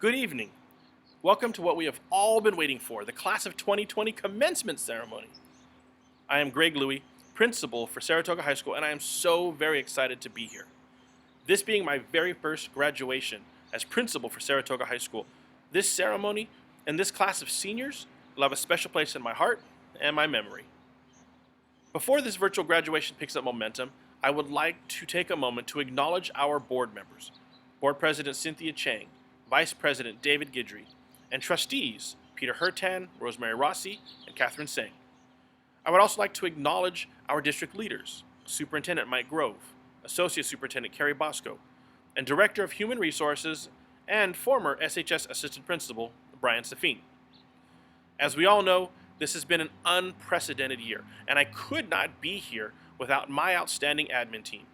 Good evening. Welcome to what we have all been waiting for, the Class of 2020 commencement ceremony. I am Greg Louie, principal for Saratoga High School, and I am so very excited to be here. This being my very first graduation as principal for Saratoga High School, this ceremony and this class of seniors will have a special place in my heart and my memory. Before this virtual graduation picks up momentum, I would like to take a moment to acknowledge our board members, Board President Cynthia Chang, Vice President David Guidry, and trustees Peter Hertan, Rosemary Rossi, and Catherine Sang. I would also like to acknowledge our district leaders, Superintendent Mike Grove, Associate Superintendent Carrie Bosco, and Director of Human Resources and former SHS Assistant Principal Brian Safine. As we all know, this has been an unprecedented year, and I could not be here without my outstanding admin team,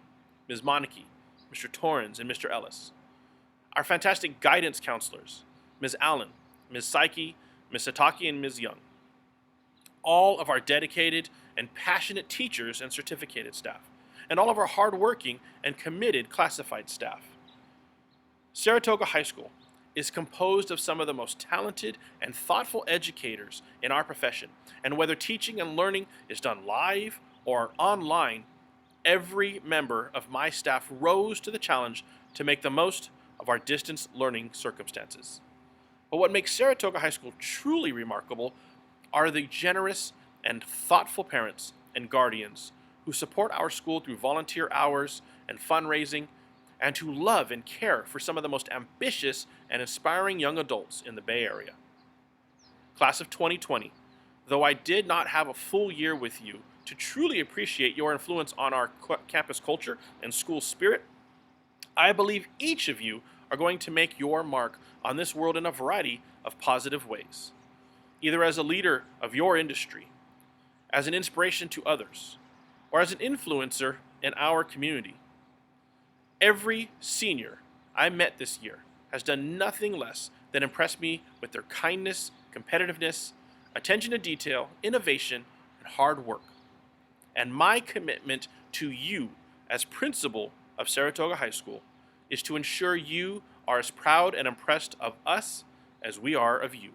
Ms. Monike, Mr. Torrens, and Mr. Ellis. Our fantastic guidance counselors, Ms. Allen, Ms. Psyche, Ms. Sataki, and Ms. Young. All of our dedicated and passionate teachers and certificated staff, and all of our hardworking and committed classified staff. Saratoga High School is composed of some of the most talented and thoughtful educators in our profession, and whether teaching and learning is done live or online, every member of my staff rose to the challenge to make the most of our distance learning circumstances. But what makes Saratoga High School truly remarkable are the generous and thoughtful parents and guardians who support our school through volunteer hours and fundraising, and who love and care for some of the most ambitious and inspiring young adults in the Bay Area. Class of 2020, though I did not have a full year with you to truly appreciate your influence on our campus culture and school spirit, I believe each of you are going to make your mark on this world in a variety of positive ways, either as a leader of your industry, as an inspiration to others, or as an influencer in our community. Every senior I met this year has done nothing less than impress me with their kindness, competitiveness, attention to detail, innovation, and hard work. And my commitment to you as principal of Saratoga High School is to ensure you are as proud and impressed of us as we are of you.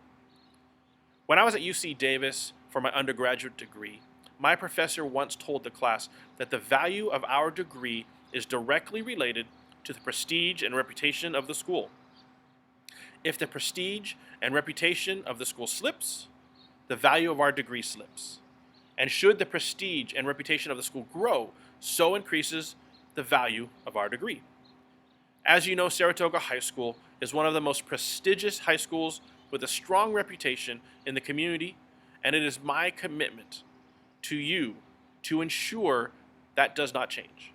When I was at UC Davis for my undergraduate degree, my professor once told the class that the value of our degree is directly related to the prestige and reputation of the school. If the prestige and reputation of the school slips, the value of our degree slips. And should the prestige and reputation of the school grow, so increases the value of our degree. As you know, Saratoga High School is one of the most prestigious high schools with a strong reputation in the community, and it is my commitment to you to ensure that does not change.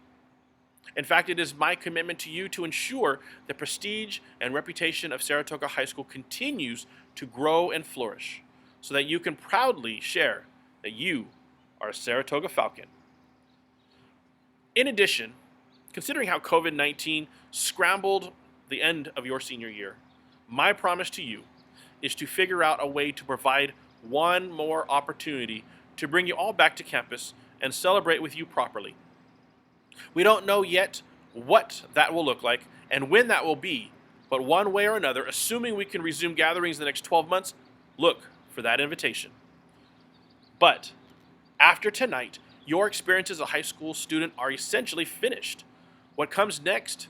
In fact, it is my commitment to you to ensure the prestige and reputation of Saratoga High School continues to grow and flourish, so that you can proudly share that you are a Saratoga Falcon. In addition, considering how COVID-19 scrambled the end of your senior year, my promise to you is to figure out a way to provide one more opportunity to bring you all back to campus and celebrate with you properly. We don't know yet what that will look like and when that will be, but one way or another, assuming we can resume gatherings in the next 12 months, look for that invitation. But after tonight, your experiences as a high school student are essentially finished. What comes next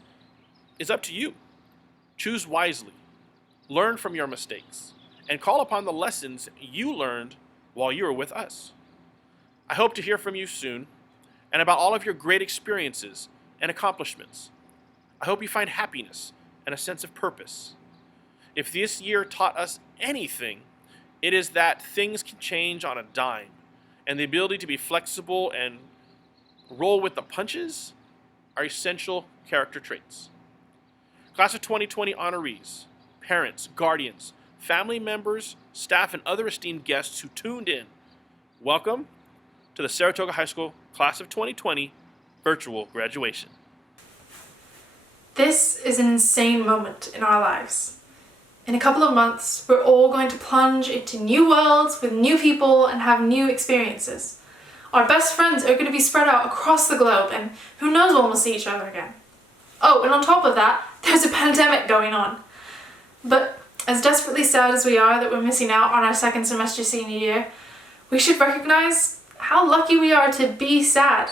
is up to you. Choose wisely, learn from your mistakes, and call upon the lessons you learned while you were with us. I hope to hear from you soon and about all of your great experiences and accomplishments. I hope you find happiness and a sense of purpose. If this year taught us anything, it is that things can change on a dime, and the ability to be flexible and roll with the punches are essential character traits. Class of 2020 honorees, parents, guardians, family members, staff, and other esteemed guests who tuned in, welcome to the Saratoga High School Class of 2020 virtual graduation. This is an insane moment in our lives. In a couple of months, we're all going to plunge into new worlds with new people and have new experiences. Our best friends are going to be spread out across the globe, and who knows when we'll see each other again. Oh, and on top of that, there's a pandemic going on. But as desperately sad as we are that we're missing out on our second semester senior year, we should recognize how lucky we are to be sad.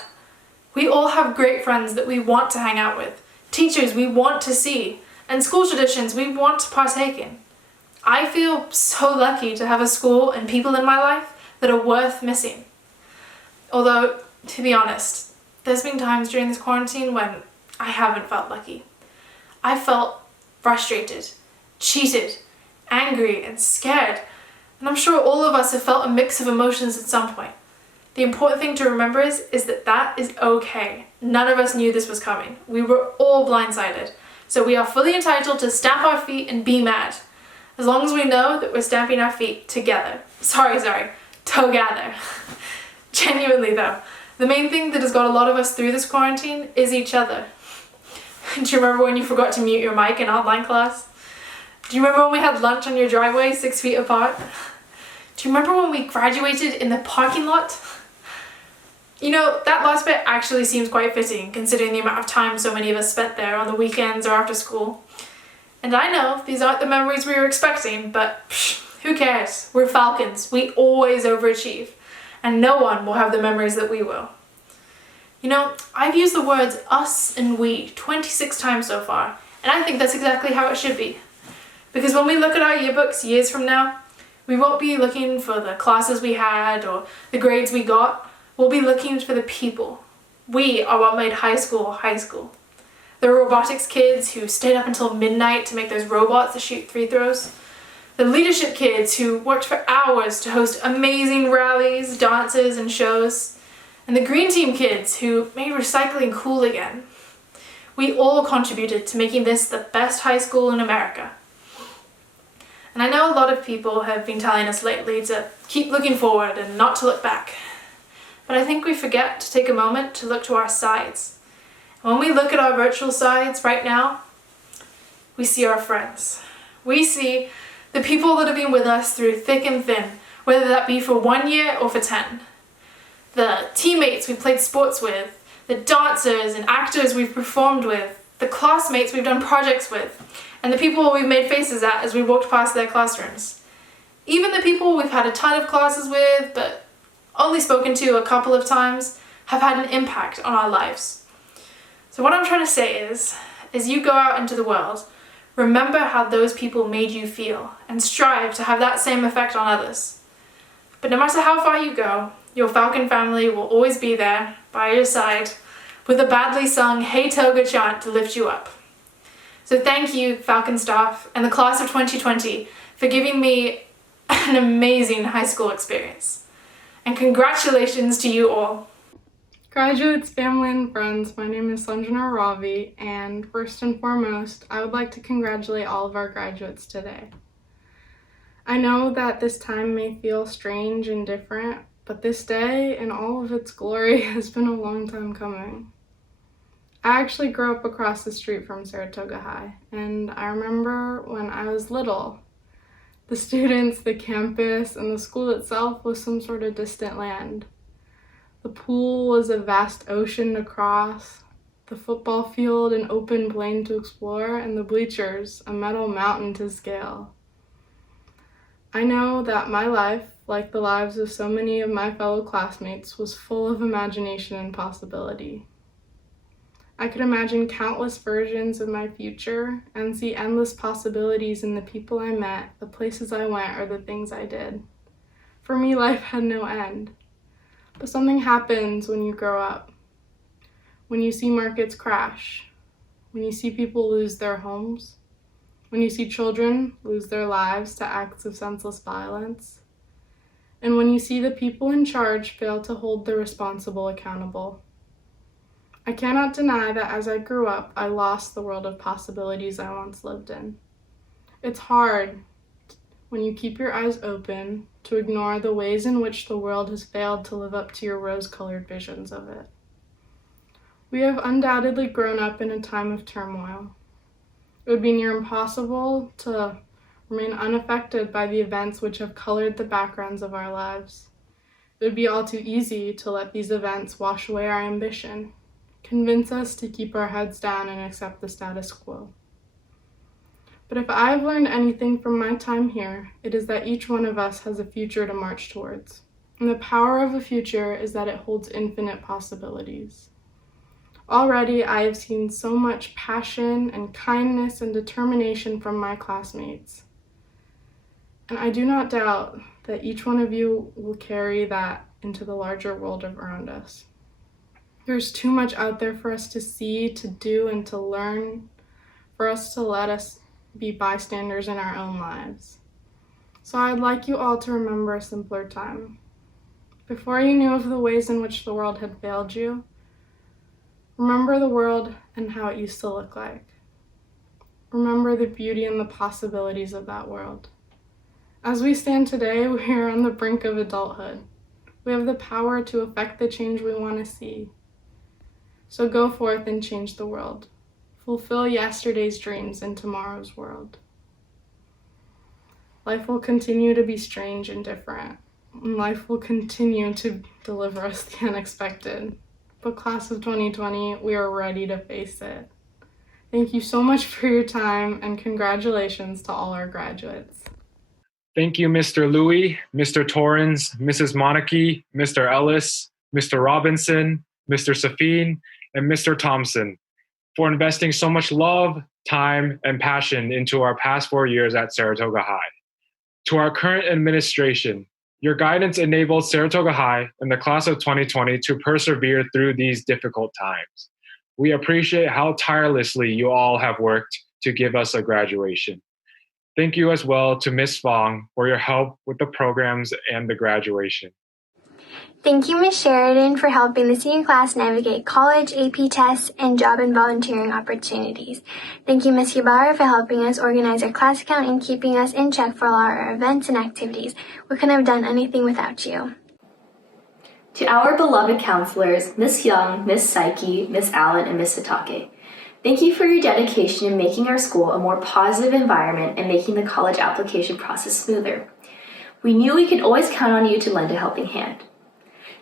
We all have great friends that we want to hang out with, teachers we want to see, and school traditions we want to partake in. I feel so lucky to have a school and people in my life that are worth missing. Although, to be honest, there's been times during this quarantine when I haven't felt lucky. I felt frustrated, cheated, angry, and scared. And I'm sure all of us have felt a mix of emotions at some point. The important thing to remember is that is okay. None of us knew this was coming. We were all blindsided. So we are fully entitled to stamp our feet and be mad. As long as we know that we're stamping our feet together. Together. Genuinely though, the main thing that has got a lot of us through this quarantine is each other. Do you remember when you forgot to mute your mic in online class? Do you remember when we had lunch on your driveway 6 feet apart? Do you remember when we graduated in the parking lot? You know, that last bit actually seems quite fitting considering the amount of time so many of us spent there on the weekends or after school. And I know these aren't the memories we were expecting, but who cares? We're Falcons. We always overachieve. And no one will have the memories that we will. You know, I've used the words us and we 26 times so far, and I think that's exactly how it should be. Because when we look at our yearbooks years from now, we won't be looking for the classes we had or the grades we got. We'll be looking for the people. We are what made high school high school. The robotics kids who stayed up until midnight to make those robots that shoot free throws. The leadership kids who worked for hours to host amazing rallies, dances, and shows. And the green team kids who made recycling cool again. We all contributed to making this the best high school in America. And I know a lot of people have been telling us lately to keep looking forward and not to look back. But I think we forget to take a moment to look to our sides. And when we look at our virtual sides right now, we see our friends. We see the people that have been with us through thick and thin, whether that be for 1 year or for 10. The teammates we played sports with, the dancers and actors we've performed with, the classmates we've done projects with, and the people we've made faces at as we walked past their classrooms. Even the people we've had a ton of classes with, but only spoken to a couple of times, have had an impact on our lives. So what I'm trying to say is, as you go out into the world, remember how those people made you feel, and strive to have that same effect on others. But no matter how far you go, your Falcon family will always be there, by your side, with a badly sung Hey Toga chant to lift you up. So thank you, Falcon staff, and the class of 2020, for giving me an amazing high school experience. And congratulations to you all. Graduates, family, and friends, my name is Sanjana Ravi, and first and foremost, I would like to congratulate all of our graduates today. I know that this time may feel strange and different, but this day in all of its glory has been a long time coming. I actually grew up across the street from Saratoga High, and I remember when I was little, the students, the campus, and the school itself was some sort of distant land. The pool was a vast ocean to cross, the football field an open plain to explore, and the bleachers a metal mountain to scale. I know that my life, like the lives of so many of my fellow classmates, was full of imagination and possibility. I could imagine countless versions of my future and see endless possibilities in the people I met, the places I went, or the things I did. For me, life had no end. But something happens when you grow up. When you see markets crash, when you see people lose their homes, when you see children lose their lives to acts of senseless violence, and when you see the people in charge fail to hold the responsible accountable. I cannot deny that as I grew up, I lost the world of possibilities I once lived in. It's hard, when you keep your eyes open, to ignore the ways in which the world has failed to live up to your rose-colored visions of it. We have undoubtedly grown up in a time of turmoil. It would be near impossible to remain unaffected by the events which have colored the backgrounds of our lives. It would be all too easy to let these events wash away our ambition, convince us to keep our heads down and accept the status quo. But if I've learned anything from my time here, it is that each one of us has a future to march towards. And the power of a future is that it holds infinite possibilities. Already, I have seen so much passion and kindness and determination from my classmates. And I do not doubt that each one of you will carry that into the larger world around us. There's too much out there for us to see, to do, and to learn, for us to let us be bystanders in our own lives. So I'd like you all to remember a simpler time. Before you knew of the ways in which the world had failed you, remember the world and how it used to look like. Remember the beauty and the possibilities of that world. As we stand today, we are on the brink of adulthood. We have the power to affect the change we want to see. So go forth and change the world. Fulfill yesterday's dreams in tomorrow's world. Life will continue to be strange and different. And life will continue to deliver us the unexpected. But class of 2020, we are ready to face it. Thank you so much for your time, and congratulations to all our graduates. Thank you, Mr. Louie, Mr. Torrens, Mrs. Monarchy, Mr. Ellis, Mr. Robinson, Mr. Safine, and Mr. Thompson for investing so much love, time, and passion into our past 4 years at Saratoga High. To our current administration, your guidance enabled Saratoga High and the class of 2020 to persevere through these difficult times. We appreciate how tirelessly you all have worked to give us a graduation. Thank you as well to Ms. Fong for your help with the programs and the graduation. Thank you, Ms. Sheridan, for helping the senior class navigate college, AP tests, and job and volunteering opportunities. Thank you, Ms. Ybarra, for helping us organize our class account and keeping us in check for all our events and activities. We couldn't have done anything without you. To our beloved counselors, Ms. Young, Ms. Psyche, Ms. Allen, and Ms. Satake, thank you for your dedication in making our school a more positive environment and making the college application process smoother. We knew we could always count on you to lend a helping hand.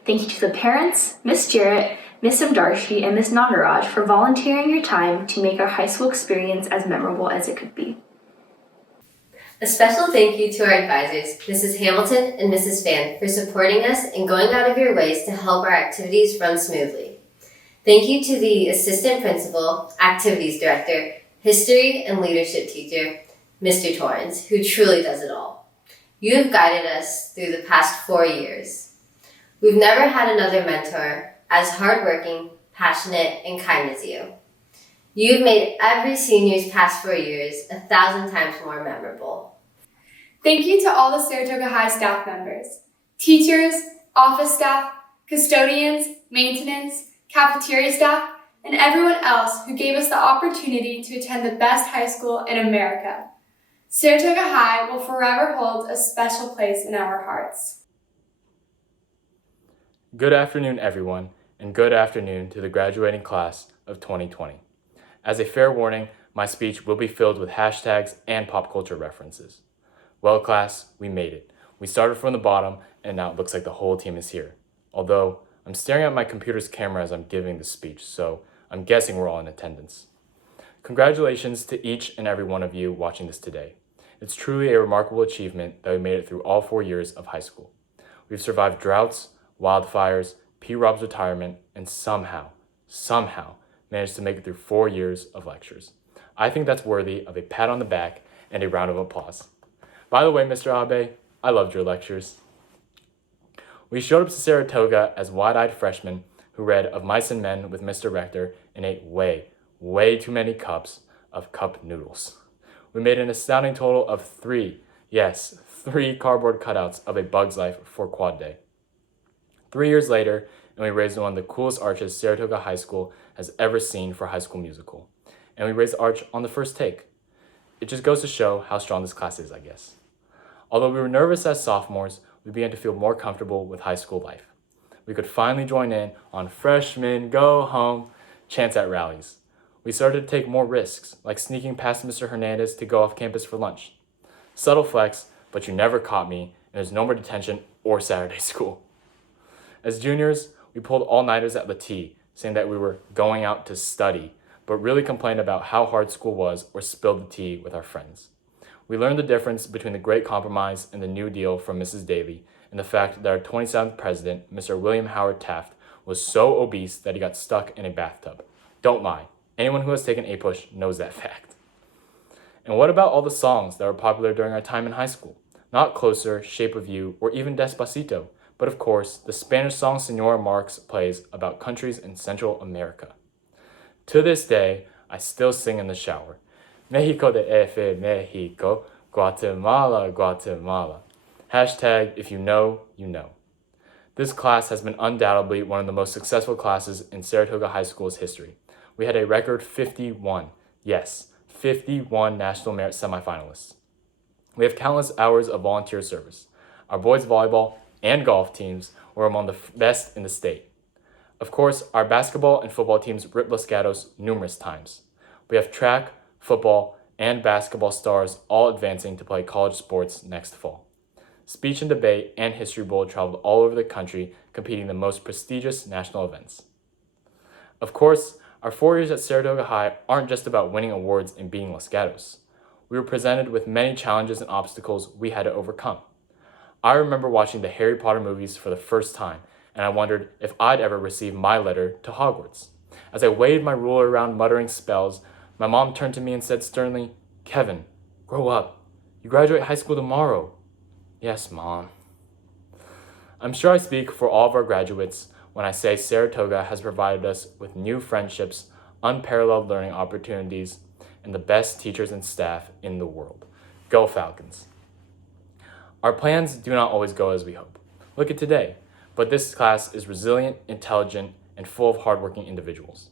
Thank you to the parents, Ms. Jarrett, Ms. Amdarshi, and Ms. Nagaraj for volunteering your time to make our high school experience as memorable as it could be. A special thank you to our advisors, Mrs. Hamilton and Mrs. Fan, for supporting us and going out of your ways to help our activities run smoothly. Thank you to the Assistant Principal, Activities Director, History and Leadership Teacher, Mr. Torrens, who truly does it all. You have guided us through the past 4 years. We've never had another mentor as hardworking, passionate, and kind as you. You've made every senior's past 4 years 1,000 times more memorable. Thank you to all the Saratoga High staff members, teachers, office staff, custodians, maintenance, cafeteria staff, and everyone else who gave us the opportunity to attend the best high school in America. Saratoga High will forever hold a special place in our hearts. Good afternoon, everyone, and good afternoon to the graduating class of 2020. As a fair warning, my speech will be filled with hashtags and pop culture references. Well, class, we made it. We started from the bottom, and now it looks like the whole team is here. Although, I'm staring at my computer's camera as I'm giving the speech, so I'm guessing we're all in attendance. Congratulations to each and every one of you watching this today. It's truly a remarkable achievement that we made it through all 4 years of high school. We've survived droughts, wildfires, P. Rob's retirement, and somehow managed to make it through 4 years of lectures. I think that's worthy of a pat on the back and a round of applause. By the way, Mr. Abe, I loved your lectures. We showed up to Saratoga as wide-eyed freshmen who read Of Mice and Men with Mr. Rector and ate way too many cups of cup noodles. We made an astounding total of 3 cardboard cutouts of A Bug's Life for Quad Day. 3 years later, and we raised one of the coolest arches Saratoga High School has ever seen for High School Musical. And we raised the arch on the first take. It just goes to show how strong this class is, I guess. Although we were nervous as sophomores, we began to feel more comfortable with high school life. We could finally join in on freshmen go home chants at rallies. We started to take more risks, like sneaking past Mr. Hernandez to go off campus for lunch. Subtle flex, but you never caught me, and there's no more detention or Saturday school. As juniors, we pulled all-nighters at the T, saying that we were going out to study, but really complained about how hard school was or spilled the tea with our friends. We learned the difference between the Great Compromise and the New Deal from Mrs. Daly, and the fact that our 27th president, Mr. William Howard Taft, was so obese that he got stuck in a bathtub. Don't lie. Anyone who has taken A-Push knows that fact. And what about all the songs that were popular during our time in high school? Not Closer, Shape of You, or even Despacito, but of course, the Spanish song Señor Marx plays about countries in Central America. To this day, I still sing in the shower. Mexico de F, Mexico, Guatemala, Guatemala. Hashtag, if you know, you know. This class has been undoubtedly one of the most successful classes in Saratoga High School's history. We had a record 51, yes, 51 National Merit semifinalists. We have countless hours of volunteer service. Our boys volleyball and golf teams were among the best in the state. Of course, our basketball and football teams ripped Los Gatos numerous times. We have track, football, and basketball stars all advancing to play college sports next fall. Speech and debate and history bowl traveled all over the country, competing in the most prestigious national events. Of course, our 4 years at Saratoga High aren't just about winning awards and being Los Gatos. We were presented with many challenges and obstacles we had to overcome. I remember watching the Harry Potter movies for the first time, and I wondered if I'd ever receive my letter to Hogwarts. As I waved my ruler around muttering spells, my mom turned to me and said sternly, "Kevin, grow up. You graduate high school tomorrow." "Yes, Mom." I'm sure I speak for all of our graduates when I say Saratoga has provided us with new friendships, unparalleled learning opportunities, and the best teachers and staff in the world. Go Falcons! Our plans do not always go as we hope. Look at today, but this class is resilient, intelligent, and full of hardworking individuals.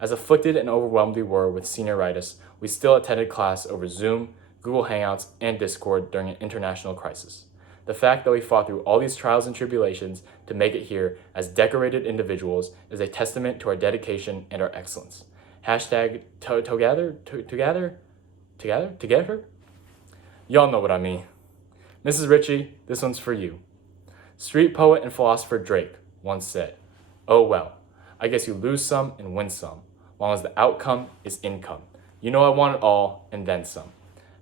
As afflicted and overwhelmed we were with senioritis, we still attended class over Zoom, Google Hangouts, and Discord during an international crisis. The fact that we fought through all these trials and tribulations to make it here as decorated individuals is a testament to our dedication and our excellence. Hashtag together? Y'all know what I mean. Mrs. Ritchie, this one's for you. Street poet and philosopher Drake once said, "Oh well, I guess you lose some and win some, long as the outcome is income. You know I want it all and then some."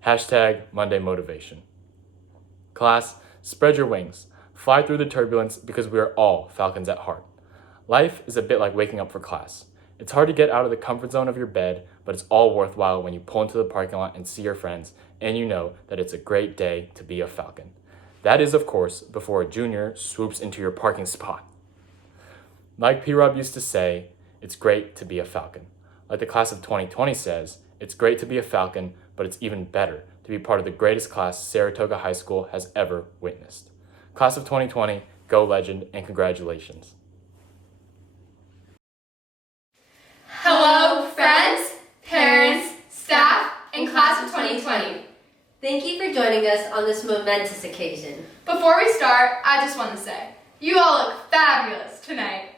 Hashtag Monday Motivation. Class, spread your wings. Fly through the turbulence because we are all Falcons at heart. Life is a bit like waking up for class. It's hard to get out of the comfort zone of your bed, but it's all worthwhile when you pull into the parking lot and see your friends, and you know that it's a great day to be a Falcon. That is, of course, before a junior swoops into your parking spot. Like P-Rob used to say, it's great to be a Falcon. Like the class of 2020 says, it's great to be a Falcon, but it's even better to be part of the greatest class Saratoga High School has ever witnessed. Class of 2020, go Legend, and congratulations. Hello, friends, parents, staff, and class of 2020. Thank you for joining us on this momentous occasion. Before we start, I just want to say, you all look fabulous tonight.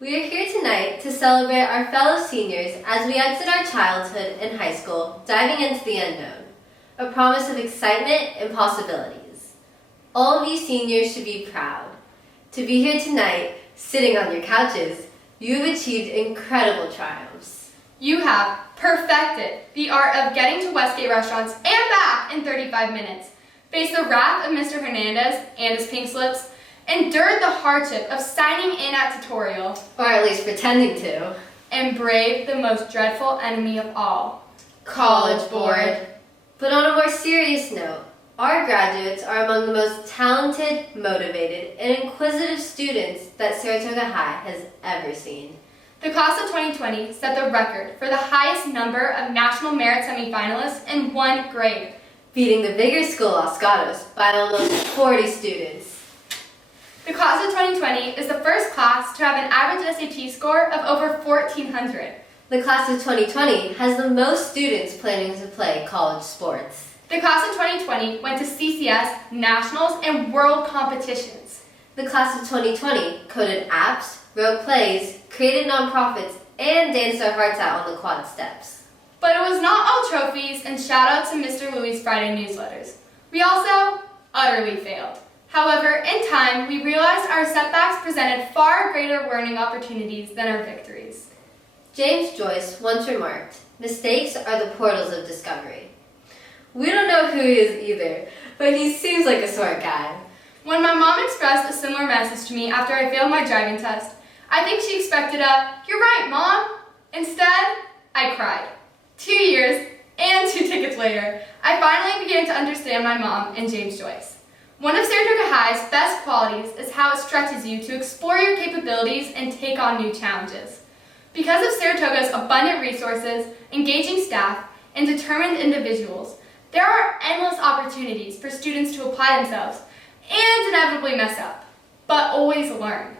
We are here tonight to celebrate our fellow seniors as we exit our childhood and high school, diving into the unknown, a promise of excitement and possibilities. All of you seniors should be proud. To be here tonight, sitting on your couches, you have achieved incredible triumphs. You have perfected the art of getting to Westgate restaurants and back in 35 minutes, faced the wrath of Mr. Hernandez and his pink slips, endured the hardship of signing in at tutorial, Or at least pretending to. and braved the most dreadful enemy of all, College Board. But on a more serious note, our graduates are among the most talented, motivated, and inquisitive students that Saratoga High has ever seen. The class of 2020 set the record for the highest number of National Merit semifinalists in one grade, beating the bigger school Los Gatos by almost 40 students. The class of 2020 is the first class to have an average SAT score of over 1,400. The class of 2020 has the most students planning to play college sports. The class of 2020 went to CCS, nationals, and world competitions. The class of 2020 coded apps, wrote plays, created nonprofits, and danced our hearts out on the quad steps. But it was not all trophies and shout out to Mr. Louis' Friday newsletters. We also utterly failed. However, in time, we realized our setbacks presented far greater learning opportunities than our victories. James Joyce once remarked, "Mistakes are the portals of discovery." We don't know who he is either, but he seems like a smart guy. When my mom expressed a similar message to me after I failed my driving test, I think she expected a, "You're right, Mom." Instead, I cried. 2 years and 2 tickets later, I finally began to understand my mom and James Joyce. One of Saratoga High's best qualities is how it stretches you to explore your capabilities and take on new challenges. Because of Saratoga's abundant resources, engaging staff, and determined individuals, there are endless opportunities for students to apply themselves and inevitably mess up, but always learn.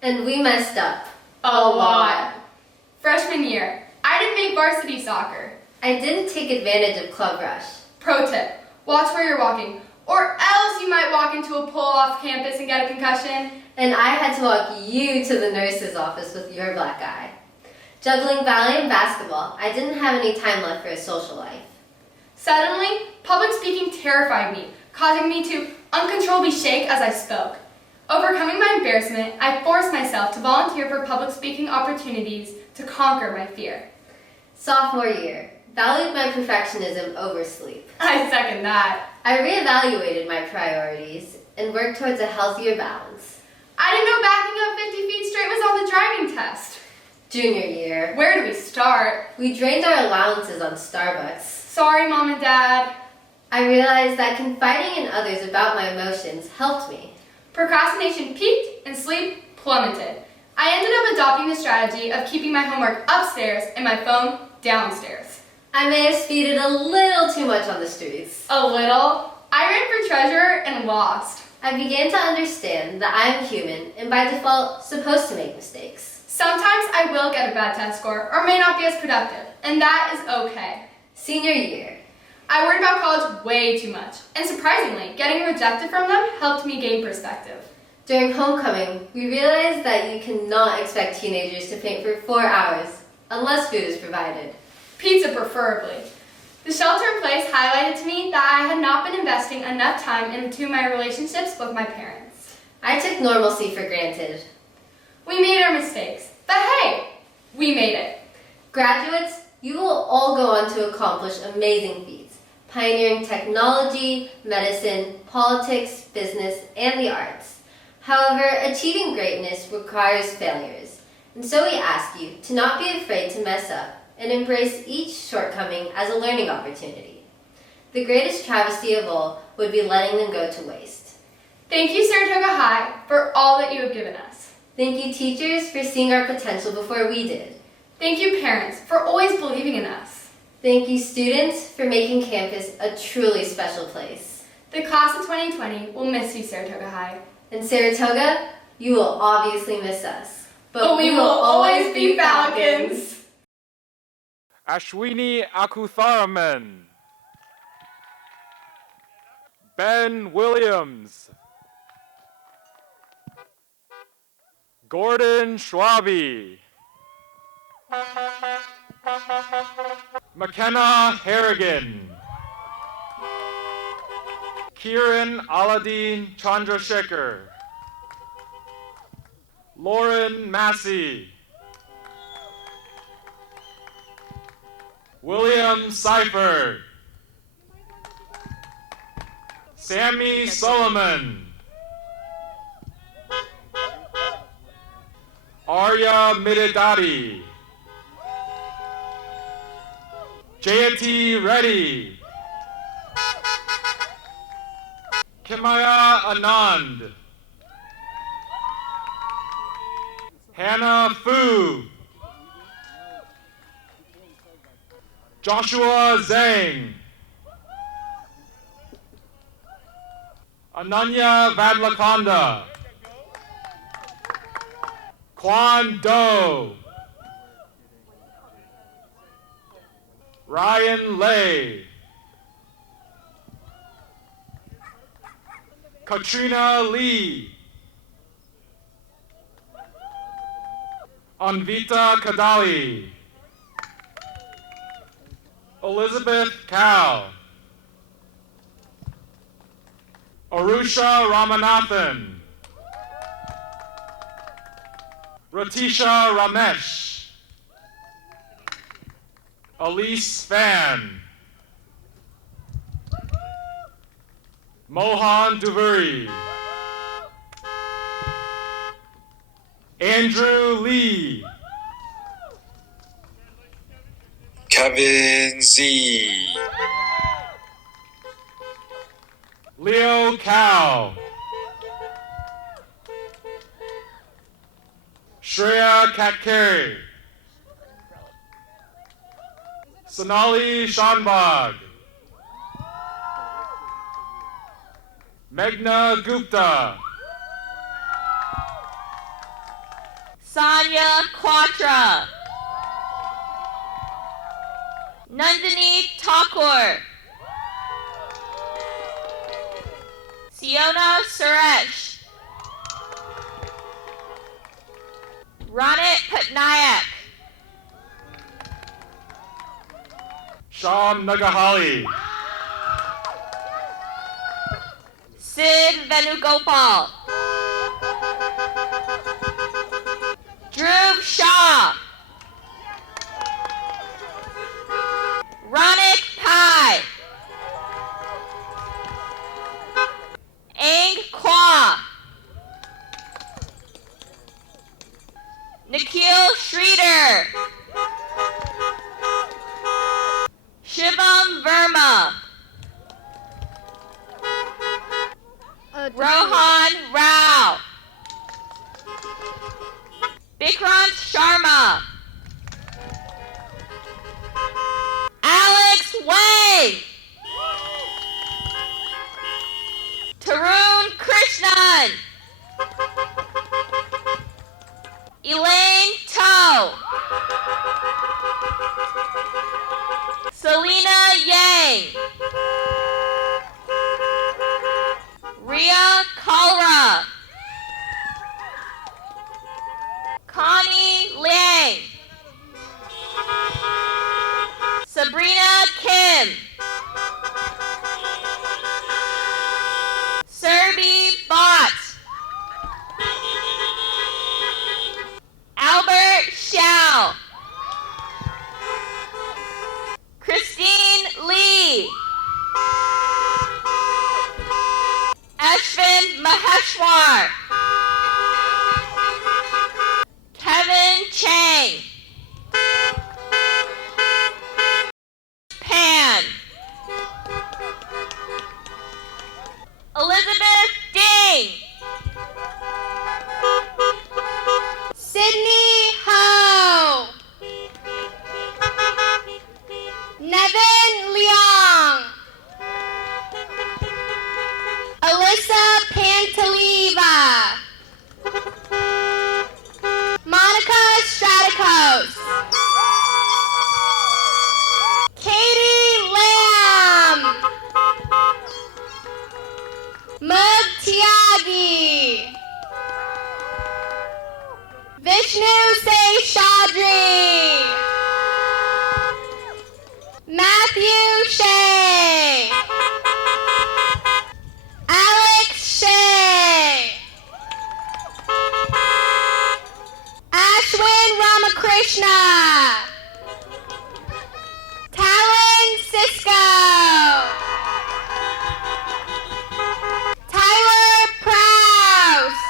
And we messed up. A lot. Freshman year, I didn't make varsity soccer. I didn't take advantage of Club Rush. Pro tip, watch where you're walking, or else you might walk into a pole off campus and get a concussion. And I had to walk you to the nurse's office with your black eye. Juggling ballet and basketball, I didn't have any time left for a social life. Suddenly, public speaking terrified me, causing me to uncontrollably shake as I spoke. Overcoming my embarrassment, I forced myself to volunteer for public speaking opportunities to conquer my fear. Sophomore year, valued my perfectionism over sleep. I second that. I reevaluated my priorities and worked towards a healthier balance. I didn't know backing up 50 feet straight was on the driving test. Junior year, Where do we start? we drained our allowances on Starbucks. Sorry, Mom and Dad. I realized that confiding in others about my emotions helped me. Procrastination peaked and sleep plummeted. I ended up adopting the strategy of keeping my homework upstairs and my phone downstairs. I may have speeded a little too much on the streets. A little. I ran for treasurer and lost. I began to understand that I'm human and by default supposed to make mistakes. Sometimes I will get a bad test score or may not be as productive, and that is okay. Senior year, I worried about college way too much, and surprisingly, getting rejected from them helped me gain perspective. during homecoming, we realized that you cannot expect teenagers to paint for 4 hours unless food is provided. Pizza preferably. The shelter-in-place highlighted to me that I had not been investing enough time into my relationships with my parents. I took normalcy for granted. We made our mistakes, but hey, we made it. Graduates, you will all go on to accomplish amazing feats, pioneering technology, medicine, politics, business, and the arts. However, achieving greatness requires failures, and so we ask you to not be afraid to mess up and embrace each shortcoming as a learning opportunity. The greatest travesty of all would be letting them go to waste. Thank you, Saratoga High, for all that you have given us. Thank you, teachers, for seeing our potential before we did. Thank you, parents, for always believing in us. Thank you, students, for making campus a truly special place. The class of 2020 will miss you, Saratoga High. And Saratoga, you will obviously miss us. But we will always be Falcons. Ashwini Akutharaman, Ben Williams, Gordon Schwabi, McKenna Harrigan, Kiran Aladdin Chandrasekhar, Lauren Massey, William Seifert, Sammy Solomon, Arya Mididati, Jayati Reddy, Kimaya Anand, Hannah Fu, Joshua Zhang, Ananya Vadlakonda, Quan Do, Ryan Lay, Katrina Lee, Anvita Kadali, Elizabeth Cow, Arusha Ramanathan, Ratisha Ramesh, Elise Fan. Mohan Duveri. Andrew Lee. Kevin Z. Leo Cao. Shreya Katkari. Sonali Shanbag. Meghna Gupta. Sanya Quatra. Nandini Thakur. Siona Suresh. Ranit Patnaik. Sham Nagahali. Sid Venugopal. Dhruv Shah. Ronik Pai. Ang Kwa. Nikhil Sridhar. Shivam Verma. Rohan Rao. Bikrant Sharma. Alex Wang. Tarun Krishnan. Elaine To. Selena Yang. Ria Kalra. Connie Liang. Sabrina Kim. Serbi Bot. Albert Xiao. Christine Lee. Ashvin Maheshwar. Kevin Chang. Pan. Elizabeth Ding. Sydney Ho. Nevin Leong. Alyssa Pantaliva. Monica Stratikos. Katie Lamb. Mug Tiagi. Vishnu Seshadri. Matthew Shea. Alex Shea. Ashwin Ramakrishna. Talon Cisco. Tyler Prowse.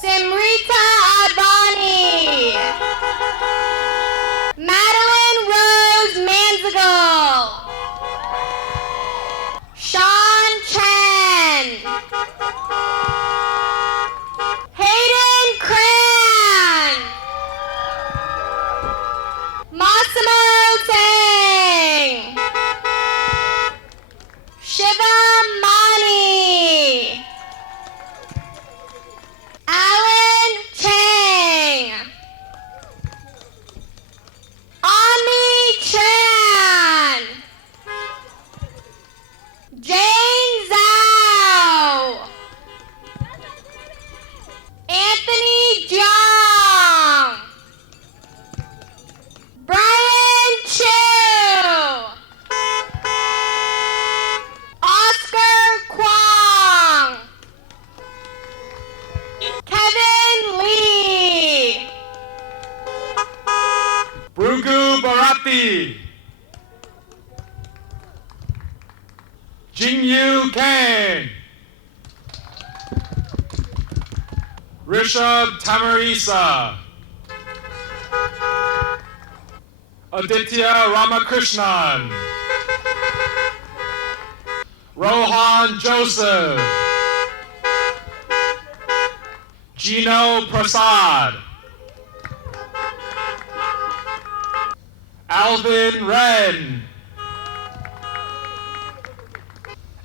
Simrita Advani. Madeline Rose Manzigal. Sean Chen. Hayden Cran. Massimo Tang. Shiva Mani. Alan Chang. Ami Chan. Jane Zhao. Anthony Jong. Brian Chu. Oscar Kwong. Kevin Lee. Jingyu Kang. Rishabh Tamarisa. Aditya Ramakrishnan. Rohan Joseph. Gino Prasad. Alvin Wren.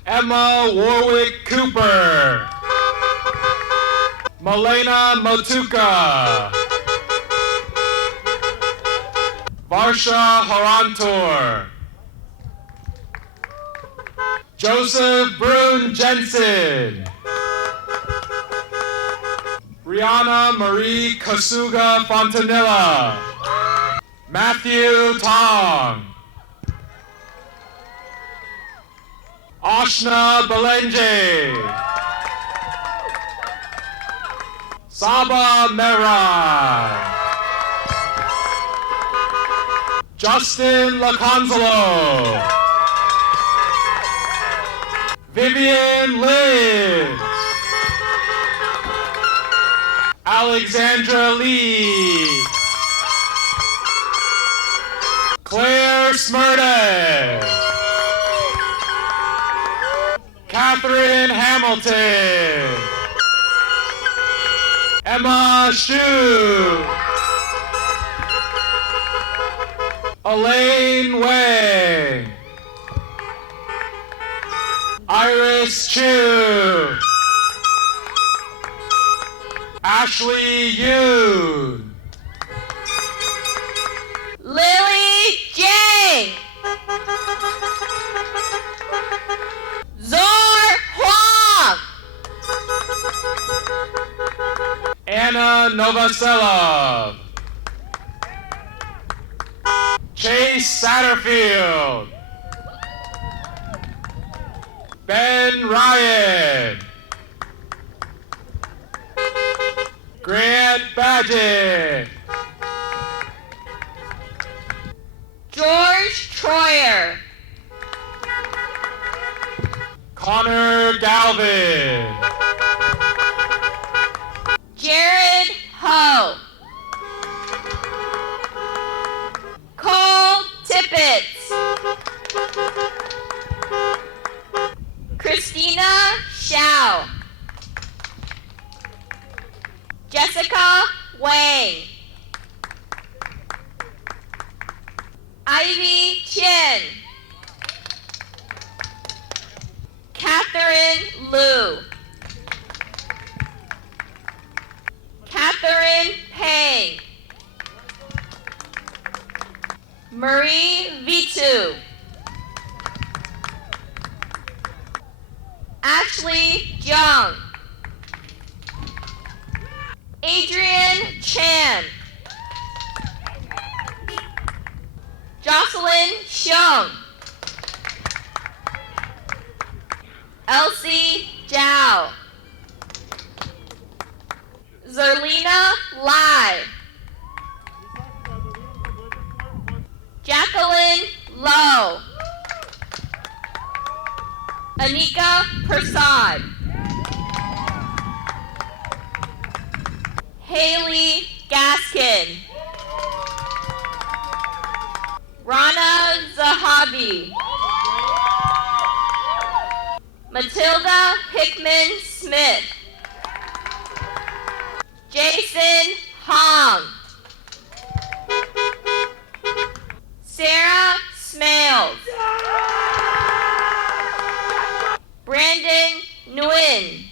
Emma Warwick Cooper. Malena Motuka. Varsha Harantor. Joseph Brun Jensen. Rihanna Marie Kasuga Fontanilla. Matthew Tong. Ashna Belenje. Saba Mehran. Justin Laconzolo. Vivian Lin. Alexandra Lee. Claire Smurda. Catherine Hamilton. Emma Shu. Elaine Wang. Iris Chu. Ashley Yoon. Lily J. Zor Huang. Anna Novoselov. Chase Satterfield. Ben Ryan. Grant Badgett. George Troyer. Connor Galvin. Jared Ho. Cole Tippett. Christina Shao. Jessica Wang. Ivy Chin. Catherine Liu. Catherine Pang. Marie Vitu. Ashley Jung. Adrian Chan. Jocelyn Xiong. Elsie Zhao. Zerlina Lai. Jacqueline Lowe. Anika Prasad. Haley Gaskin. Rana Zahabi. Matilda Hickman Smith. Jason Hong. Sarah Smales. Brandon Nguyen.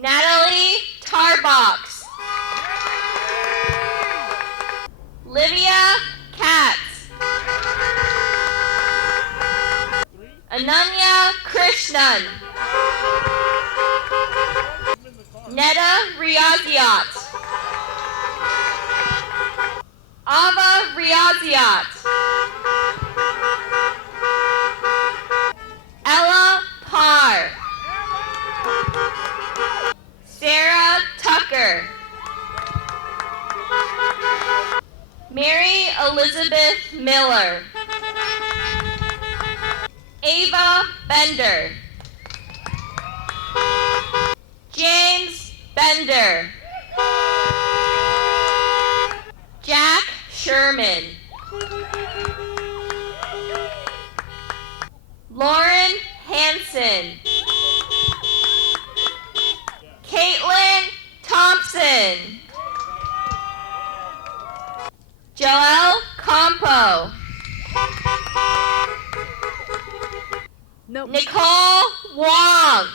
Natalie Tarbox. Livia Katz. Ananya Krishnan. Netta Riaziat. Ava Riaziat. Ella Parr. Sarah Tucker. Mary Elizabeth Miller. Ava Bender. James Bender. Jack Sherman. Lauren Hanson. Caitlin Thompson. Joelle Campo. Nicole Wong.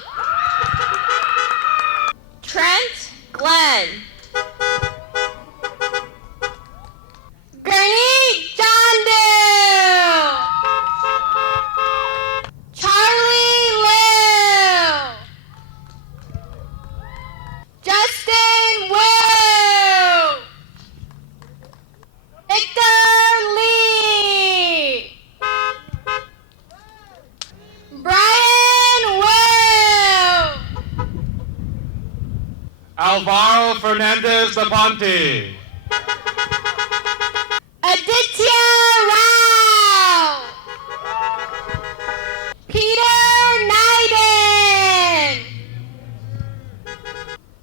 Trent Glenn. Gurney John Doe. Charlie Liu. Justin Wu. Victor Lee. Brian Wu. Alvaro Fernandez de Ponte. Aditya Rao. Peter Naiden.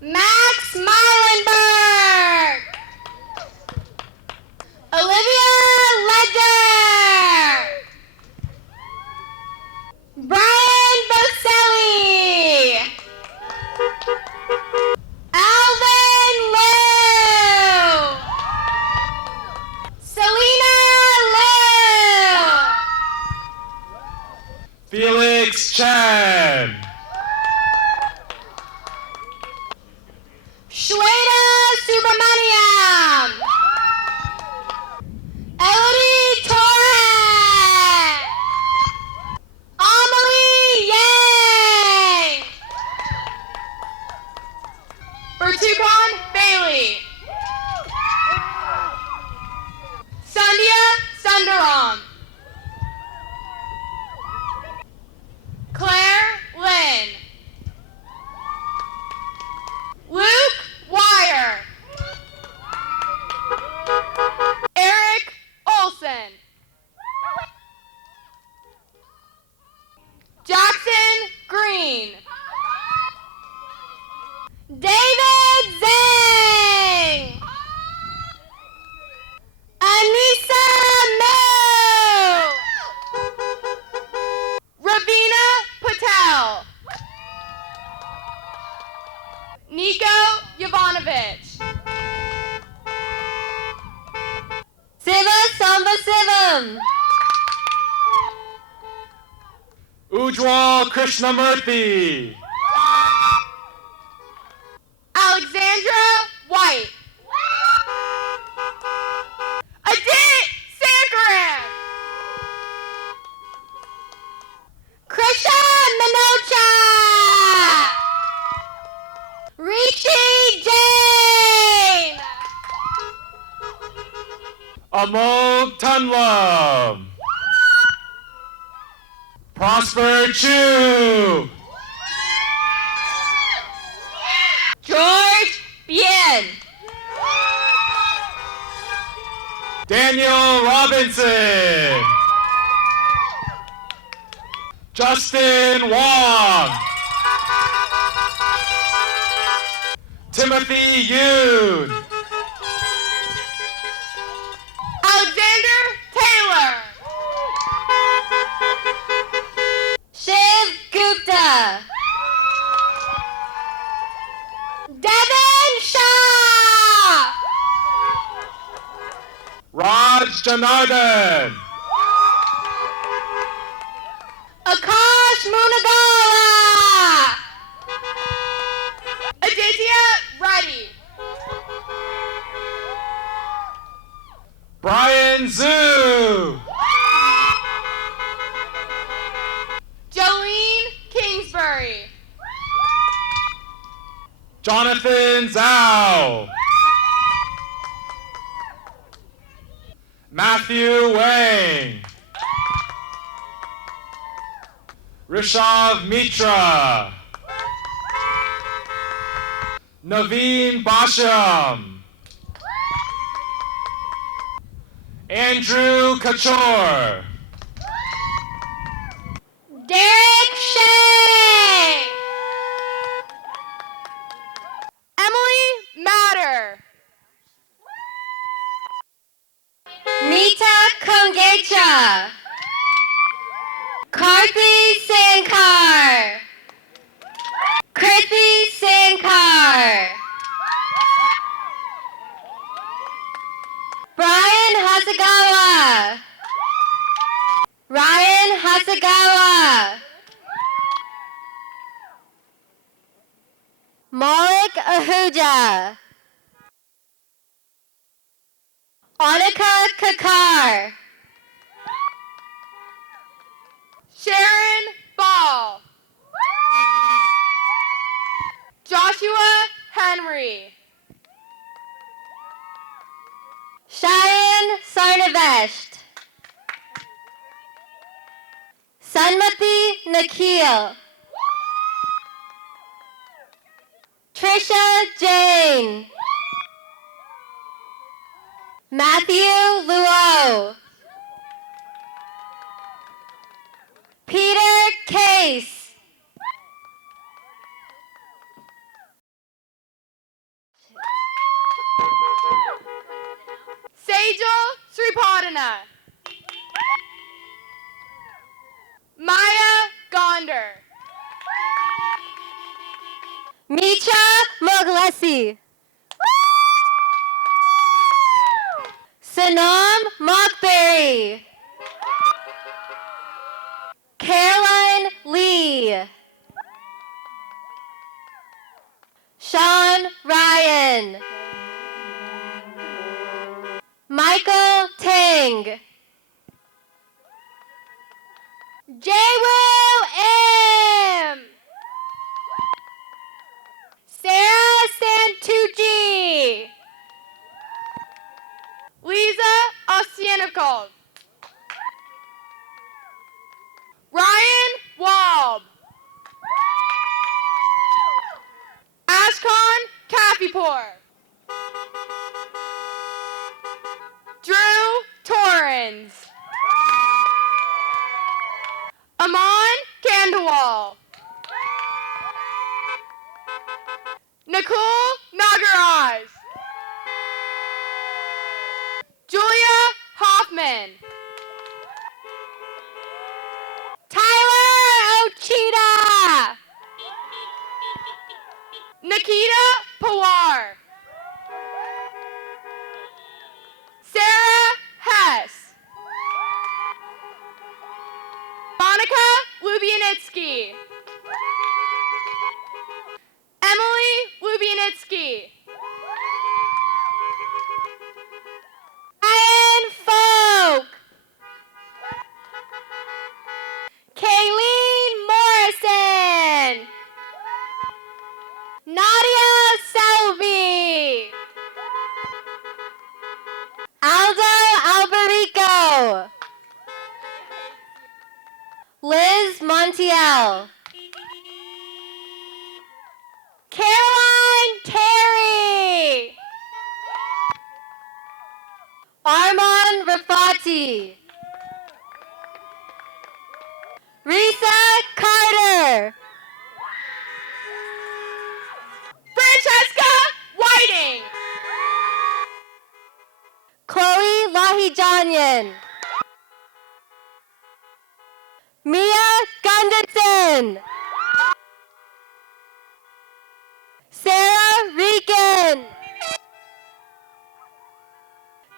Max Meilenberg. Olivia Ledger. Brian Boselli. Alvin Liu. Selena Liu. Felix Chen. Shweta Subramaniam. Elodie Torres. Amelie Yang. Bertukan Bailey. Sandhya Sundaram. Claire Lynn. Luke Wire. Eric Olson. Jackson Green. David Zhang. Anissa Mo. Ravina Patel. Nico Yovanovich. Siva Samba Sivam. Ujjwal Krishnamurthy. Alexandra White. Adit Sankaran. Krisha Minocha. Rishi Jain. Amol Tunlam. Prosper Chu. George Bien. Daniel Robinson. Justin Wong. Timothy Yoon. Alexander Taylor. Shiv Gupta. Devin Shah. Raj Janardhan. Akash Munagala. Aditya Reddy. Brian Zhu. Jolene Kingsbury. Jonathan Zhao. Matthew Wang. Rishav Mitra. Naveen Basham. Andrew Kachor. Karthi Sankar. Krithi Sankar. Brian Hasagawa. Ryan Hasagawa. Malik Ahuja. Annika Kakar. Sharon Ball. Joshua Henry. Shayan Sarnavesht. Sanmati Nikhil. Trisha Jane. Matthew Luo. Peter Case. Sejal Sripadana. Maya Gonder. Micha Moglesi. Sanam Mockberry. Caroline Lee. Sean Ryan. Michael Tang. Jaywoo M. Sarah Santucci. Lisa Osyanikov. Ryan Walb. Ashkan Kafipour. Drew Torrens. Aman Kandawal. Nicole Nagaraj. Julia Hoffman. Tyler Ochita. Nikita Pawar. Sarah Hess. Monica Lubianitsky. Emily Lubianitsky. Ryan Folk. Kayleen Morrison. Nadia Selby. Aldo Alberico. Liz Montiel. Caroline Terry. Armand Rafati. Risa Carter. Francesca Whiting. Chloe Lahijanyan. Mia Gunderson. Sarah Rican.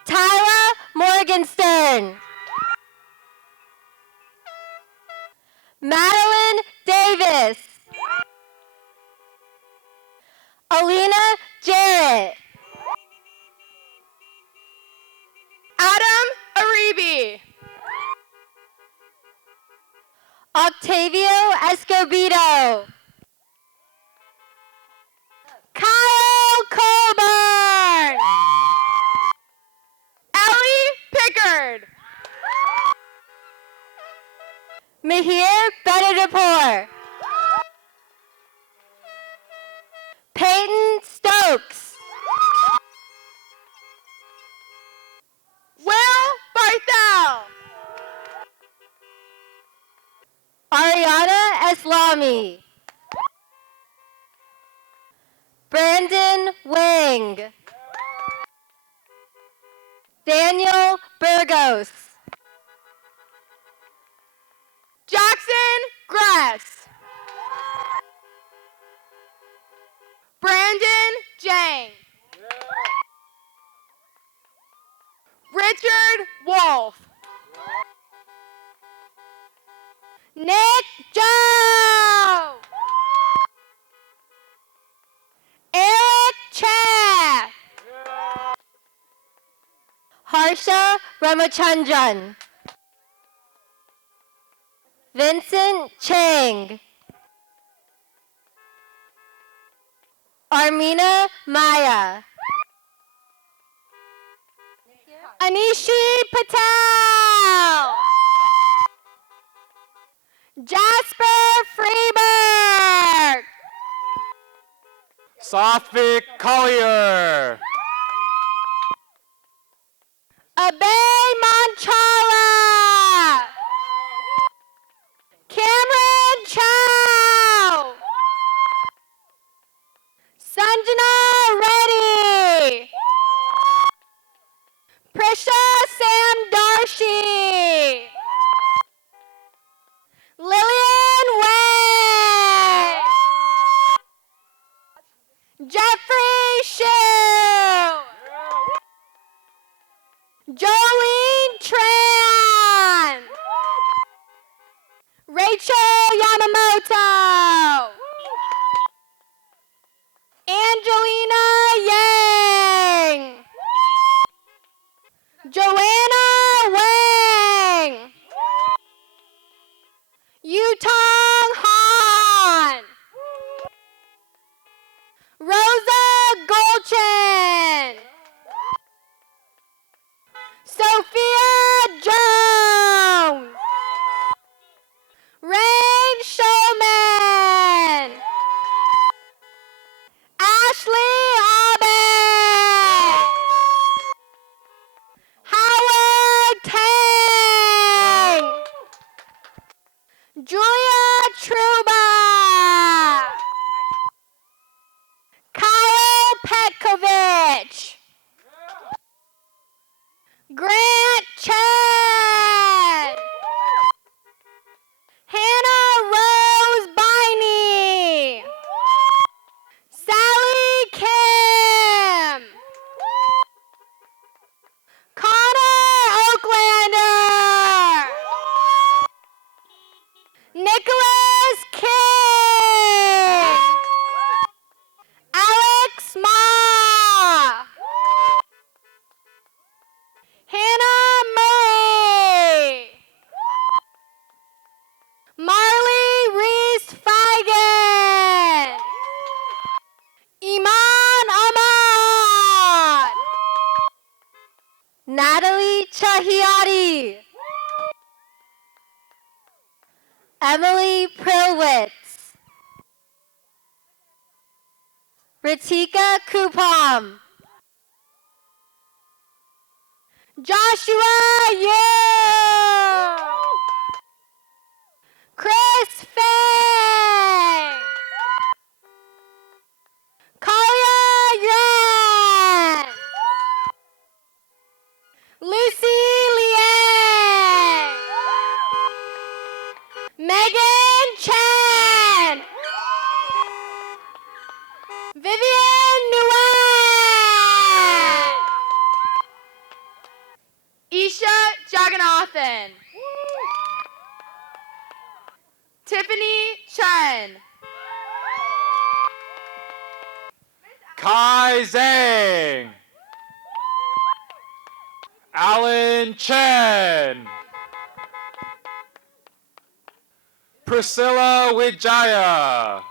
Tyra Morgenstern. Madeline Davis. Alina Jarrett. Adam Aribi. Octavio Escobedo. Kyle Colburn. Ellie Pickard. Mihir Benedapur. Peyton Stokes. Will Barthel. Ariana Eslami. Brandon Wang. Daniel Burgos. Jackson Nick Joe. Eric Che. Harsha Ramachandran. Vincent Chang. Armina Maya. Anishi Patel. Jasper Freeberg. Satvik Collier. Abhay Manchala. Cameron Chow. Sanjana Reddy. Prisha Sam Darshi. Lillian Way. Jeffrey Shue. Jolene Tran. Rachel Yamamoto. Angelina Yang. Joanna Wang. Yutong Han. Rosa Golchin. Sophia Jones. Rain Showman. Ashley Abbe. Howard Tang. Julia Truba. Kyle Petkovich. Grant Chen. Hannah Rose Biney. Sally Kim. Connor Oaklander. Nicholas King. Alex Ma. Hannah Murray. Marley Reese Feigen. Iman Ahmad. Natalie Chahiati. Emily Prilwitz. Ritika Kupam. Joshua Yu. Chris Fang. Kalia Yuan. Lucy Liang. Megan Chen. Vivian Nguyen. Isha Jagannathan. Tiffany Chen. Kai Zhang. Alan Chen. Priscilla Wijaya.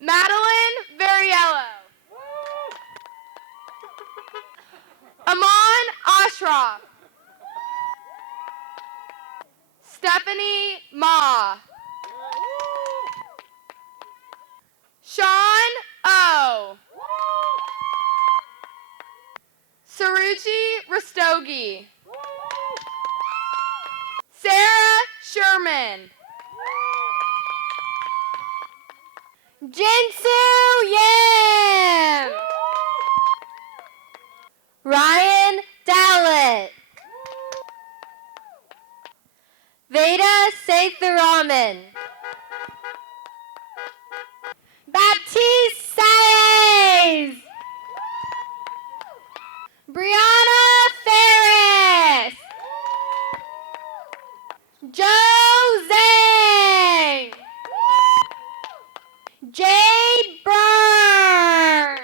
Madeline Variello. Amon Ashraf. Stephanie Ma. Sean O. Saruchi Rastogi. Sarah Sherman. Jinsu Yim. Ryan Dowlett. Veda Sethuraman. Baptiste Saez. Brianna Ferris. Jose, Jade Byrne,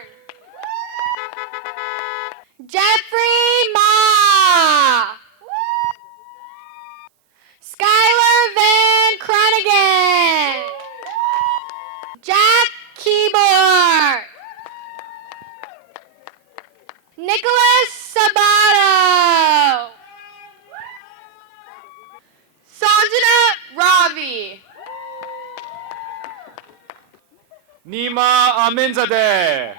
Jeffrey Ma, Skylar Van Cronigan, Jack Keyboard, Nicholas Sabato, Sanjana Ravi, Nima Aminzadeh.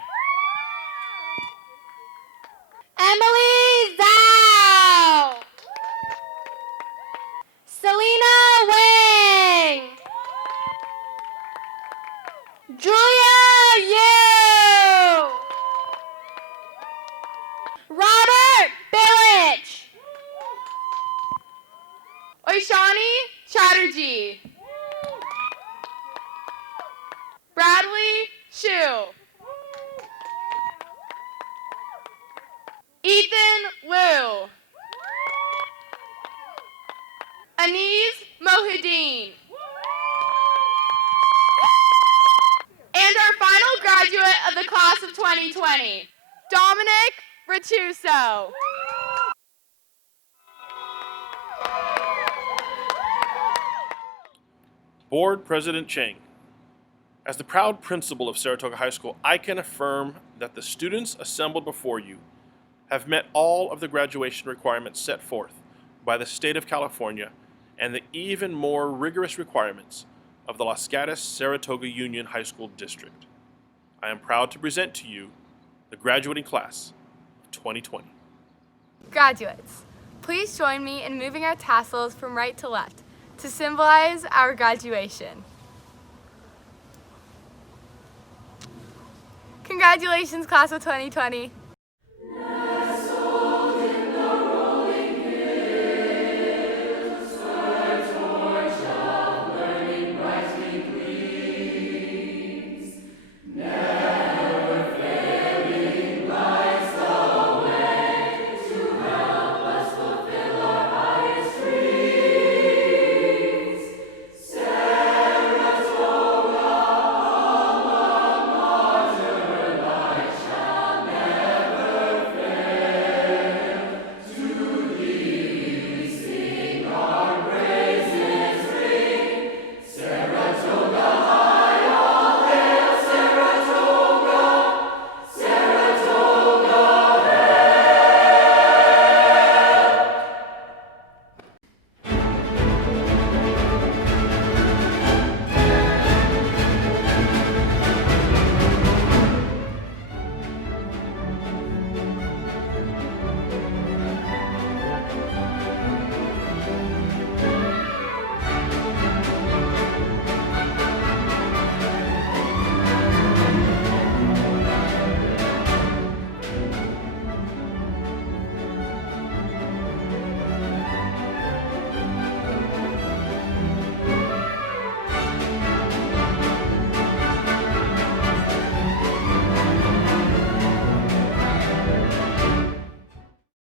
Emily Zhao, Selena Wang, Julia Yu, Robert Billich, Oishani Chatterjee, Bradley Shu, Ethan Liu, Aniz Mohideen, and our final graduate of the class of 2020, Dominic Ratuso. Board President Chang, as the proud principal of Saratoga High School, I can affirm that the students assembled before you have met all of the graduation requirements set forth by the state of California and the even more rigorous requirements of the Los Gatos Saratoga Union High School District. I am proud to present to you the graduating class of 2020. Graduates, please join me in moving our tassels from right to left to symbolize our graduation. Congratulations, class of 2020.